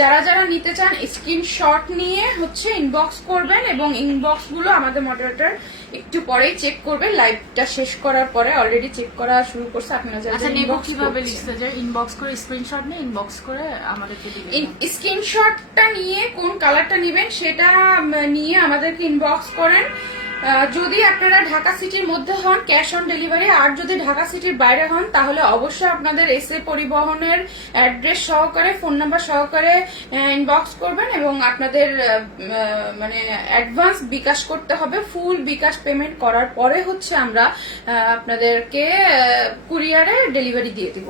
যারা যারা নিতে চান স্ক্রিনশট নিয়ে হচ্ছে ইনবক্স করবেন, এবং ইনবক্স গুলো আমাদের মডারেটর একটু পরেই চেক করবে। লাইভটা শেষ করার পরে অলরেডি চেক করা শুরু করছে। আপনারা যারা আচ্ছা, নেব কিভাবে লিখতে যায়? ইনবক্স করে স্ক্রিনশট নিয়ে ইনবক্স করে আমাদেরকে দিবেন। স্ক্রিনশটটা নিয়ে কোন কালারটা নেবেন সেটা নিয়ে আমাদেরকে ইনবক্স করেন। যদি আপনারা ঢাকা সিটির মধ্যে হন ক্যাশ অন ডেলিভারি, আর যদি ঢাকা সিটির বাইরে হন তাহলে অবশ্যই আপনাদের এসএ পরিবহনের অ্যাড্রেস সহকারে, ফোন নাম্বার সহকারে ইনবক্স করবেন, এবং আপনাদের মানে অ্যাডভান্স বিকাশ করতে হবে। ফুল বিকাশ পেমেন্ট করার পরে হচ্ছে আমরা আপনাদেরকে কুরিয়ারে ডেলিভারি দিয়ে দিব।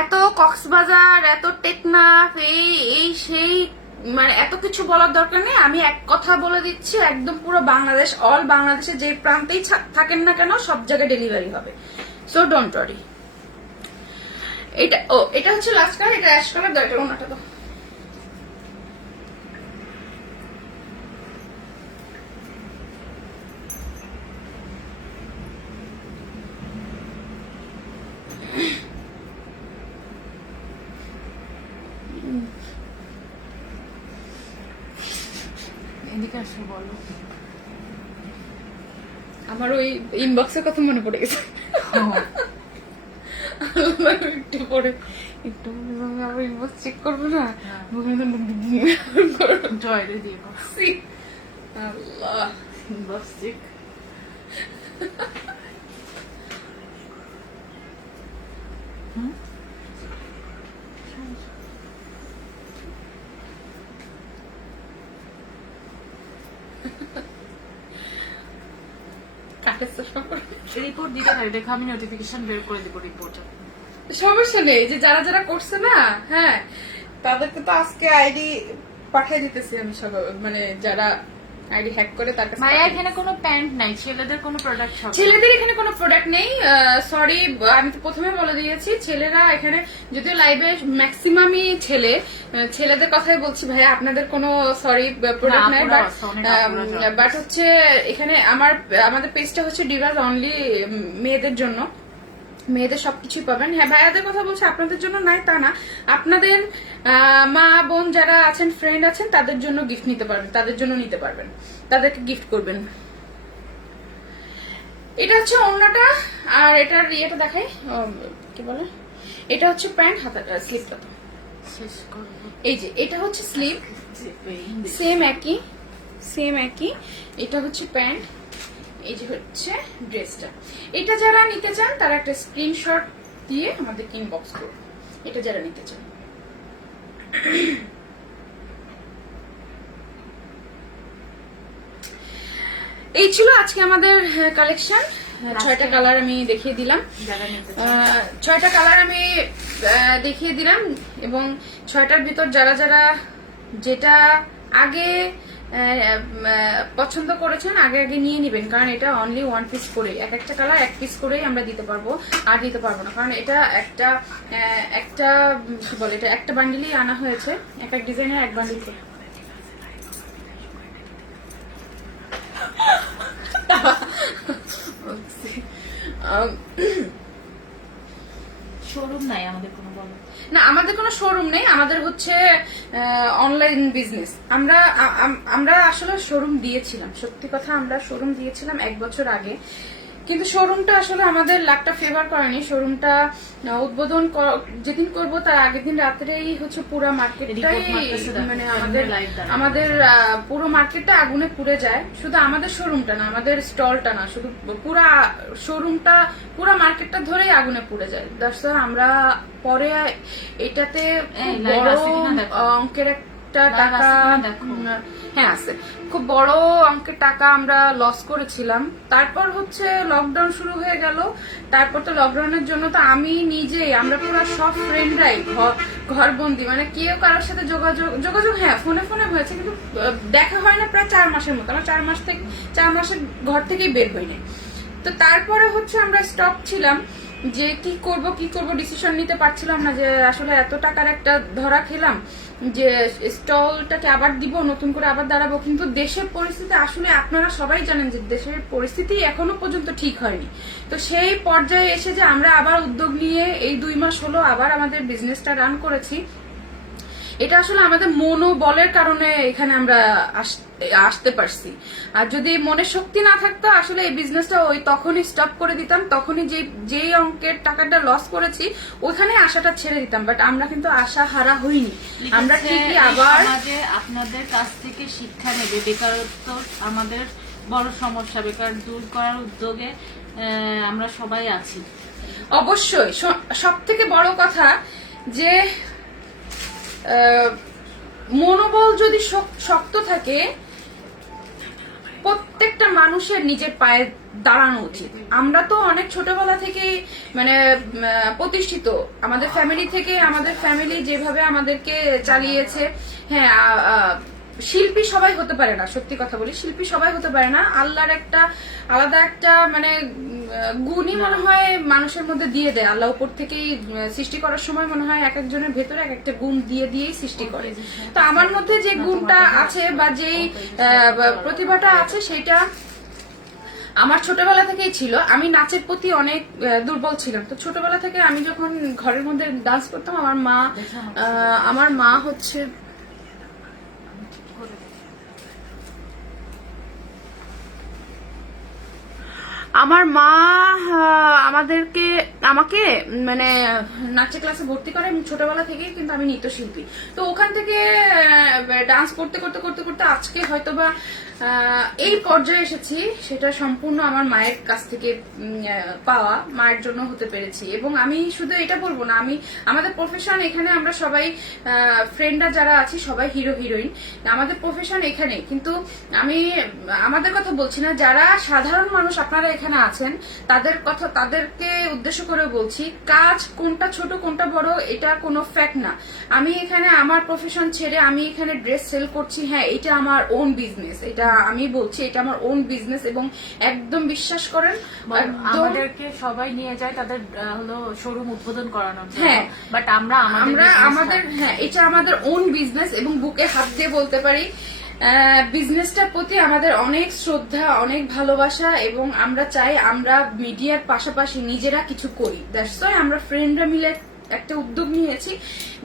এত কক্সবাজার, এত টেকনাফ, এই সেই মানে এত কিছু বলার দরকার নেই। আমি এক কথা বলে দিচ্ছি, একদম পুরো বাংলাদেশ, অল বাংলাদেশে যে প্রান্তেই থাকেন না কেন সব জায়গায় ডেলিভারি হবে। So don't worry. এটা হচ্ছে লাস্ট কালার, এটা অ্যাশ কালার। দাও এটা, ওনাটা দাও। এদিকে আসো, বলো। আমার ওই ইনবক্সের কথা মনে পড়ে গেছে। একটু পরে আবার ইনবক্স চেক করবো না, জয়রে দিয়ে আল্লাহ। Inbox check. রিপোর্ট দিতে পারি, দেখো আমি নোটিফিকেশন বের করে দিব রিপোর্টে। সমস্যা নেই, যে যারা যারা করছে না, হ্যাঁ তাদেরকে তো আজকে আইডি পাঠিয়ে দিতেছি আমি সব, মানে যারা আইডি হ্যাক করে তার কাছে মায়া পাঠিয়ে এখানে কোনো প্যান্ট নাই, ছেলেদের কোনো প্রোডাক্ট দিয়েছে। ছেলেদের এখানে কোনো প্রোডাক্ট নেই, সরি আমি তো প্রথমে বলে দিয়েছি। ছেলেরা এখানে যদিও লাইভে ম্যাক্সিমামই ছেলেদের কথাই বলছি ভাইয়া, আপনাদের কোনো সরি প্রোডাক্ট নাই, বাট হচ্ছে এখানে আমাদের পেজটা হচ্ছে ডিভাস অনলি মেয়েদের জন্য, মেয়েদের সবকিছুই পাবেন। হ্যাঁ ভাইয়াদের কথা বলছি, আপনাদের জন্য নাই তা না, আপনাদের মা বোন যারা আছেন, ফ্রেন্ড আছেন, তাদের জন্য গিফট নিতে পারবেন, তাদের জন্য নিতে পারবেন, তাদেরকে গিফট করবেন। এটা হচ্ছে ওড়নাটা, আর এটার ইয়েটা দেখাই, কি বলে, এটা হচ্ছে প্যান্ট, হাতাটা স্লিপটা তো শেষ করবো। এই যে এটা হচ্ছে স্লিপ, সেম একই, এটা হচ্ছে প্যান্ট, এই যে হচ্ছে ড্রেসটা। এটা যারা নিতে চান তারা একটা স্ক্রিনশট দিয়ে আমাদেরকে ইনবক্স করুন, এটা যারা নিতে চান। এই ছিল আজকে আমাদের কালেকশন। 6টা কালার আমি দেখিয়ে দিলাম, যারা নিতে চান। 6টা কালার আমি দেখিয়ে দিলাম, এবং 6টার ভিতর যারা যারা যেটা আগে পছন্দ করেছেন আগে নিয়ে নিবেন, কারণ এটা অনলি 1 পিস করে, একটা কালার 1 পিস করেই আমরা দিতে পারবো, আর দিতে পারবো না, কারণ এটা একটা কি বলে, এটা একটা বান্ডিলই আনা হয়েছে, এক ডিজাইনের 1 বান্ডিল করে। শোরুম নাই আমাদের কোনো, বলো। না আমাদের কোনো শোরুম নেই, আমাদের হচ্ছে অনলাইন বিজনেস। আমরা আসলে শোরুম দিয়েছিলাম, সত্যি কথা আমরা শোরুম দিয়েছিলাম 1 বছর আগে, কিন্তু শোরুমটা আসলে আমাদের লাকটা ফেভার করেনি। শোরুমটা উদ্বোধন যেদিন করব তার আগের দিন রাত্রেই হচ্ছে পুরো মার্কেটটাই, মানে আমাদের পুরো মার্কেটটা আগুনে পুড়ে যায়। শুধু আমাদের শোরুমটা না, আমাদের স্টলটা না, শুধু পুরা শোরুমটা, পুরো মার্কেটটা ধরেই আগুনে পুড়ে যায়। দর্শক আমরা পরে এটাতে বড় অঙ্কের টাকা, হ্যাঁ আছে, খুব বড় অঙ্কের টাকা আমরা লস করেছিলাম। তারপর হচ্ছে লকডাউন শুরু হয়ে গেল, তারপর তো লকডাউনের জন্য তো আমি নিজেই, আমরা পুরো সব ফ্রেন্ডরাই ঘরবন্দি, মানে কেউ কারোর সাথে যোগাযোগ হ্যাঁ ফোনে হয়েছে, কিন্তু দেখা হয় না প্রায় 4 মাসের মতো। আমরা 4 মাসের ঘর থেকেই বের হইনি। তো তারপরে হচ্ছে আমরা স্টপ ছিলাম যে কি করব ডিসিশন নিতে পারছিলাম না, যে আসলে এত টাকার একটা ধরা খেলাম যে স্টলটাকে আবার দিব, নতুন করে আবার দাঁড়াবো, কিন্তু দেশের পরিস্থিতি আসলে আপনারা সবাই জানেন যে দেশের পরিস্থিতি এখনো পর্যন্ত ঠিক হয়নি। তো সেই পর্যায়ে এসে যে আমরা আবার উদ্যোগ নিয়ে এই 2 মাস হলো আবার আমাদের বিজনেসটা রান করেছি, এটা আসলে আমাদের মনোবলের কারণে এখানে আমরা আসতে পারছি। আর যদি মনের শক্তি না থাকতো আসলে এই বিজনেসটা তখনই স্টপ করে দিতাম, তখনই যেই অঙ্কের টাকাটা লস করেছি ওখানে আশাটা ছেড়ে দিতাম। বাট আমরা কিন্তু আশা হারা হইনি, আমরা ঠিকই আবার আপনাদের কাছ থেকে শিক্ষা নেবে। বেকারত্ব আমাদের বড় সমস্যা, বেকার দূর করার উদ্যোগে আমরা সবাই আছি। অবশ্যই সব থেকে বড় কথা যে মনোবল যদি শক্ত থাকে, প্রত্যেকটা মানুষের নিজের পায়ে দাঁড়ানো উচিত। আমরা তো অনেক ছোটবেলা থেকেই মানে প্রতিষ্ঠিত, আমাদের ফ্যামিলি থেকে, আমাদের ফ্যামিলি যেভাবে আমাদেরকে চালিয়েছে। হ্যাঁ শিল্পী সবাই হতে পারে না, সত্যি কথা বলি, শিল্পী সবাই হতে পারে না। আল্লাহর একটা আলাদা একটা মানে গুণই মনে হয় মানুষের মধ্যে দিয়ে দেয় আল্লাহ, উপর থেকেই সৃষ্টি করার সময় মনে হয় এক একজনের ভেতরে এক একটা গুণ দিয়েই সৃষ্টি করে। তো আমার মধ্যে যে গুণটা আছে বা যেই প্রতিভাটা আছে সেটা আমার ছোটবেলা থেকেই ছিল। আমি নাচের প্রতি অনেক দুর্বল ছিলাম। তো ছোটবেলা থেকে আমি যখন ঘরের মধ্যে ডান্স করতাম, আমার মা হচ্ছে আমাকে মানে নাচের ক্লাসে ভর্তি করে ছোটবেলা থেকেই, কিন্তু আমি নৃত্যশিল্পী। তো ওখান থেকে ডান্স করতে করতে করতে করতে আজকে হয়তোবা এই পর্যায়ে এসেছি, সেটা সম্পূর্ণ আমার মায়ের কাছ থেকে পাওয়া, মায়ের জন্য হতে পেরেছি। এবং আমি শুধু এটা বলবো না, আমাদের প্রফেশন এখানে আমরা সবাই ফ্রেন্ডরা যারা আছি সবাই হিরো হিরোইন, আমাদের প্রফেশন এখানে। কিন্তু আমি আমাদের কথা বলছি না, যারা সাধারণ মানুষ আপনারা এখানে এখানে আছেন তাদেরকে উদ্দেশ্য করে বলছি, কাজ কোনটা ছোট কোনটা বড় এটা কোনো ফ্যাক্ট না। আমি এখানে আমার প্রফেশন ছেড়ে আমি এখানে ড্রেস সেল করছি, হ্যাঁ এটা আমার ওন বিজনেস, এটা আমি বলছি এটা আমার ওন বিজনেস, এবং একদম বিশ্বাস করেন আমাদেরকে সবাই নিয়ে যায় তাদের হলো শোরুম উদ্বোধন করানোর জন্য, হ্যাঁ বাট আমরা আমাদের হ্যাঁ এটা আমাদের ওন বিজনেস, এবং বুকে হাত দিয়ে বলতে পারি বিজনেসটার প্রতি আমাদের অনেক শ্রদ্ধা, অনেক ভালোবাসা, এবং আমরা চাই আমরা মিডিয়ার পাশাপাশি নিজেরা কিছু করি। দ্যাটস ওয়াই আমরা ফ্রেন্ডরা মিলে একটা উদ্যোগ নিয়েছি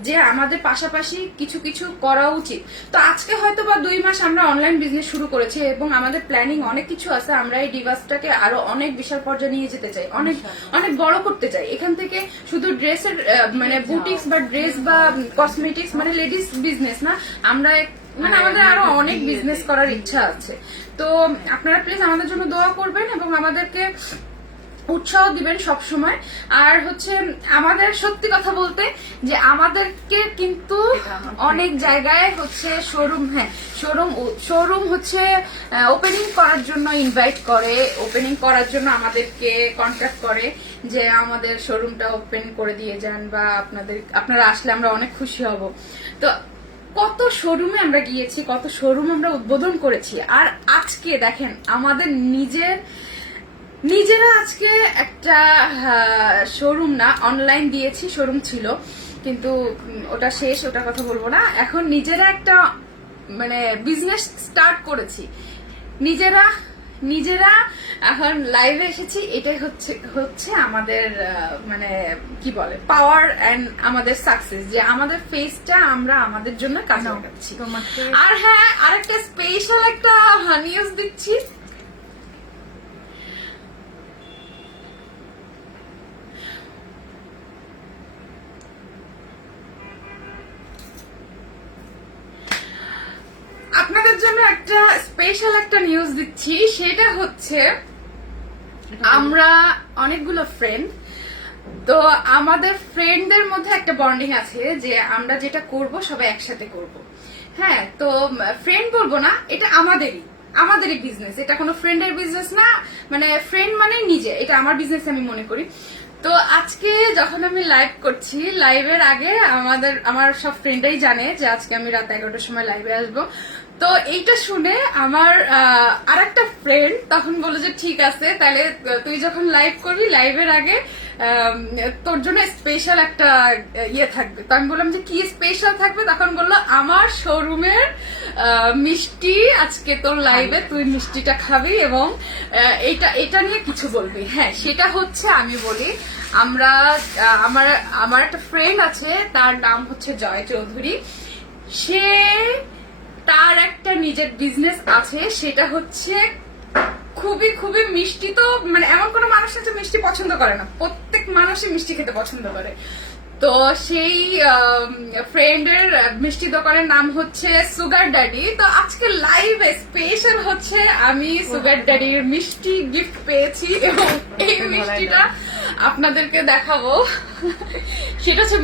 যে আমাদের পাশাপাশি কিছু কিছু করা উচিত। তো আজকে হয়তো বা 2 মাস আমরা অনলাইন বিজনেস শুরু করেছি, এবং আমাদের প্ল্যানিং অনেক কিছু আছে। আমরা এই ডিভাসটাকে আরো অনেক বিশাল পর্যায়ে নিয়ে যেতে চাই, অনেক অনেক বড় করতে চাই। এখান থেকে শুধু ড্রেসের মানে বুটিক্স বা ড্রেস বা কসমেটিক্স মানে লেডিস বিজনেস না, আমরা মানে আমাদের আরো অনেক বিজনেস করার ইচ্ছা আছে। তো আপনারা প্লিজ আমাদের জন্য দোয়া করবেন এবং আমাদেরকে উৎসাহ দিবেন সব সময়। আর হচ্ছে আমাদের সত্যি কথা বলতে যে আমাদেরকে কিন্তু অনেক জায়গায় হচ্ছে শোরুম হচ্ছে ওপেনিং করার জন্য ইনভাইট করে, ওপেনিং করার জন্য আমাদেরকে কন্ট্যাক্ট করে যে আমাদের শোরুমটা ওপেন করে দিয়ে যান, বা আপনারা আসলে আমরা অনেক খুশি হব। তো কত শোরুমে আমরা গিয়েছি, কত শোরুম আমরা উদ্বোধন করেছি। আর আজকে দেখেন আমাদের নিজেরা আজকে একটা শোরুম না অনলাইন দিয়েছি, শোরুম ছিল কিন্তু ওটা শেষ, ওটার কথা বলবো না। এখন নিজেরা একটা মানে বিজনেস স্টার্ট করেছি, নিজেরা এখন লাইভে এসেছি। এটাই হচ্ছে আমাদের মানে কি বলে পাওয়ার এন্ড আমাদের সাকসেস, যে আমাদের ফেসটা আমরা আমাদের জন্য কাজে লাগাচ্ছি। আর হ্যাঁ, আরেকটা স্পেশাল একটা নিউজ দিচ্ছি। আপনাদের জন্য একটা স্পেশাল একটা নিউজ দিচ্ছি। সেটা হচ্ছে আমরা অনেকগুলো ফ্রেন্ড, তো আমাদের ফ্রেন্ডদের মধ্যে একটা বন্ডিং আছে যে আমরা যেটা করব সবাই একসাথে করব। হ্যাঁ, তো ফ্রেন্ড বলবো না, এটা আমাদেরই বিজনেস, এটা কোনো ফ্রেন্ডের বিজনেস না। মানে ফ্রেন্ড মানে নিজে, এটা আমার বিজনেস আমি মনে করি। তো আজকে যখন আমি লাইভ করছি, লাইভের আগে আমার সব ফ্রেন্ডরাই জানে যে আজকে আমি রাত 11টার সময় লাইভে আসবো। তো এইটা শুনে আমার আরেকটা ফ্রেন্ড তখন বললো যে ঠিক আছে, তাহলে তুই যখন লাইভ করবি লাইভের আগে তোর জন্য স্পেশাল একটা ইয়ে থাকবে। তো আমি বললাম যে কি স্পেশাল থাকবে? তখন বললো আমার শোরুমের মিষ্টি আজকে তোর লাইভে তুই মিষ্টিটা খাবি এবং এটা নিয়ে কিছু বলবি। হ্যাঁ, সেটা হচ্ছে আমি বলি আমার একটা ফ্রেন্ড আছে, তার নাম হচ্ছে জয় চৌধুরী। তার একটা নিজের বিজনেস আছে, সেটা হচ্ছে খুবই খুবই মিষ্টি। তো মানে এমন কোন মানুষ আছে মিষ্টি পছন্দ করে না, প্রত্যেক মানুষই মিষ্টি খেতে পছন্দ করে। তো সেই ফ্রেন্ডের মিষ্টি দোকানের নাম হচ্ছে সুগার ড্যাডি। তো আজকে লাইভে স্পেশাল হচ্ছে আমি সুগার ড্যাডির মিষ্টি গিফট পেয়েছি এবং এই মিষ্টিটা আপনাদেরকে দেখাবো। সেটা হচ্ছে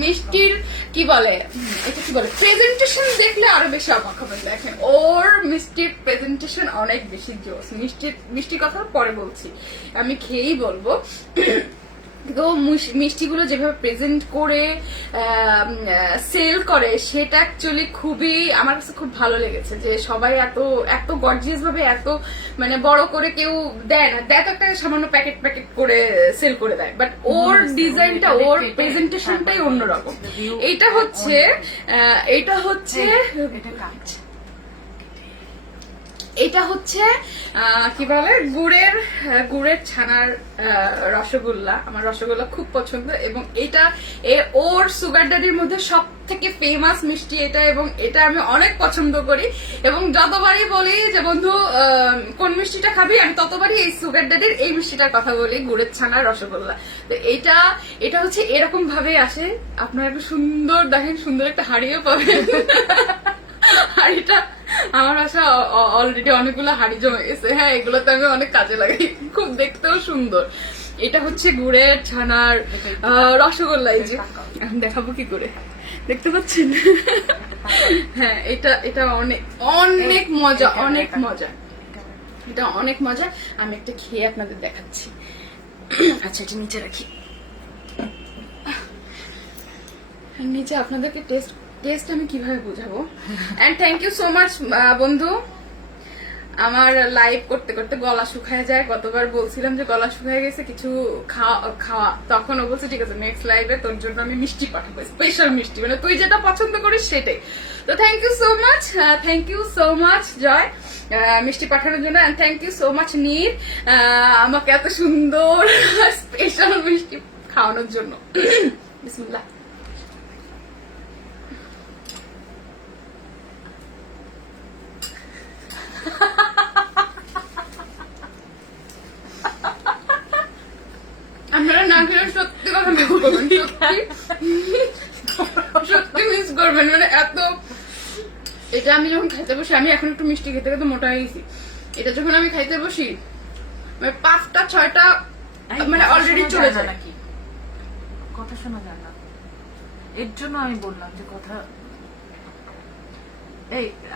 মিষ্টির কি বলে প্রেজেন্টেশন দেখলে আরো বেশি অবাক হবে। দেখেন ওর মিষ্টির প্রেজেন্টেশন অনেক বেশি জোস। মিষ্টির কথা পরে বলছি, আমি খেয়েই বলবো। তো মিষ্টিগুলো যেভাবে প্রেজেন্ট করে সেল করে সেটা অ্যাকচুয়ালি খুবই আমার কাছে খুব ভালো লেগেছে, যে সবাই এত গর্জিয়াস ভাবে এত মানে বড় করে কেউ দেয় না, দেয় তো একটা সামান্য প্যাকেট করে সেল করে দেয়, বাট ওর ডিজাইনটা ওর প্রেজেন্টেশনটাই অন্যরকম। এটা হচ্ছে কি বলে গুড়ের ছানার রসগোল্লা। আমার রসগোল্লা খুব পছন্দ এবং ওর সুগার ড্যাডির মধ্যে সব থেকে ফেমাস মিষ্টি এটা, এবং এটা আমি অনেক পছন্দ করি। এবং যতবারই বলি যে বন্ধু কোন মিষ্টিটা খাবি, আমি ততবারই এই সুগার ড্যাডির এই মিষ্টিটার কথা বলি, গুড়ের ছানার রসগোল্লা। তো এটা হচ্ছে এরকম ভাবে আসে। আপনারা একটু সুন্দর দেখেন, সুন্দর একটা হাড়িও পাবেন। হাড়িটা আমার বাসা অলরেডি অনেকগুলো হাড়ি জমে গেছে। হ্যাঁ, এগুলোতে আমি অনেক কাজে লাগাই, খুব দেখতেও সুন্দর। এটা হচ্ছে গুড়ের ছানার রসগোল্লা। এই যে দেখাবো কি করে, দেখতে পাচ্ছেন? হ্যাঁ, এটা অনেক অনেক মজা, অনেক মজা। এটা অনেক মজা। আমি একটা খেয়ে আপনাদের দেখাচ্ছি। আচ্ছা, এটা নিচে রাখি। নিচে আপনাদেরকে টেস্ট আমি কিভাবে বোঝাবো। And thank you so much বন্ধু। আমার লাইভ করতে করতে গলা শুকায় যায়। গতবার বলছিলাম যে গলা শুকায় গেছে, কিছু খাওয়া, তখন ও বলছে ঠিক আছে নেক্সট লাইভে তোর জন্য আমি মিষ্টি পাঠাবো, স্পেশাল মিষ্টি, মানে তুই যেটা পছন্দ করিস সেটাই। তো thank you so much Joy মিষ্টি পাঠানোর জন্য। And thank you so much Neer আমাকে এত সুন্দর স্পেশাল মিষ্টি খাওয়ানোর জন্য। বিসমিল্লাহ। আপনারা না খেলে সত্যি কথা মিস করবেন, সত্যি মিস করবেন। মানে এত, এটা আমি যখন খাইতে বসি, আমি এখন একটু মিষ্টি খেতে খেতে মোটা হয়ে গেছি। এটা যখন আমি খাইতে বসি মানে 5টা 6টা মানে অলরেডি চলে যায়। নাকি কথা শোনা যায় না, এর জন্য আমি বললাম যে কথা এই